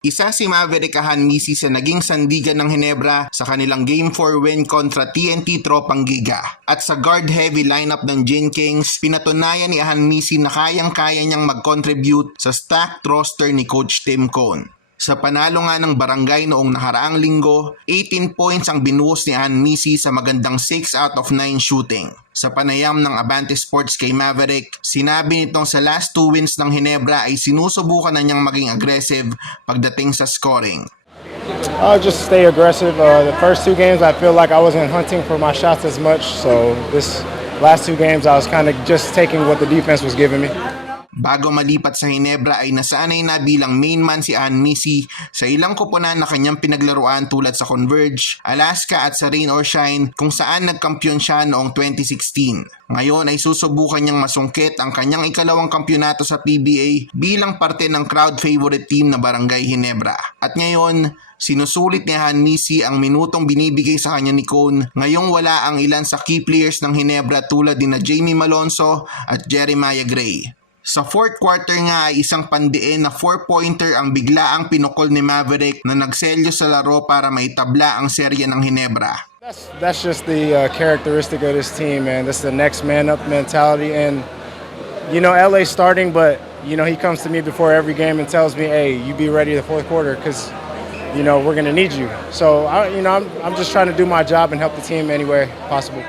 Isa si Maverick Ahanmisi sa naging sandigan ng Hinebra sa kanilang Game 4 win kontra TNT Tropang Giga. At sa guard-heavy lineup ng Gin Kings, pinatunayan ni Ahanmisi na kayang-kaya niyang mag-contribute sa stacked roster ni Coach Tim Cone. Sa panalo nga ng barangay noong nakaraang linggo, 18 points ang binuhos ni Ahanmisi sa magandang 6 out of 9 shooting. Sa panayam ng Abante Sports kay Maverick, sinabi nitong sa last two wins ng Hinebra ay sinusubukan na niyang maging aggressive pagdating sa scoring. I'll just stay aggressive. Uh, the first two games, I feel like I wasn't hunting for my shots as much. So this last two games, I was kind of just taking what the defense was giving me. Bago malipat sa Hinebra ay nasanay na bilang main man si Ann Missy sa ilang koponan na kanyang pinaglaruan tulad sa Converge, Alaska at sa Rain or Shine kung saan nagkampiyon siya noong 2016. Ngayon ay susubukan niyang masungkit ang kanyang ikalawang kampyonato sa PBA bilang parte ng crowd favorite team na Barangay Hinebra. At ngayon, Sinusulit ni Han Misi ang minutong binibigay sa kanya ni Cone ngayong wala ang ilan sa key players ng Hinebra tulad ni na Jamie Malonzo at Jeremiah Gray. Sa fourth quarter nga ay isang pandiin na 4-pointer ang biglaang pinukol ni Maverick na nagselyo sa laro para maitabla ang serye ng Hinebra. That's that's just the uh, characteristic of this team, man. That's the next man up mentality, and you know, LA starting, but you know, he comes to me before every game and tells me, "Hey, you be ready the fourth quarter because." You know we're gonna need you. So I, you know, I'm, I'm just trying to do my job and help the team any way possible.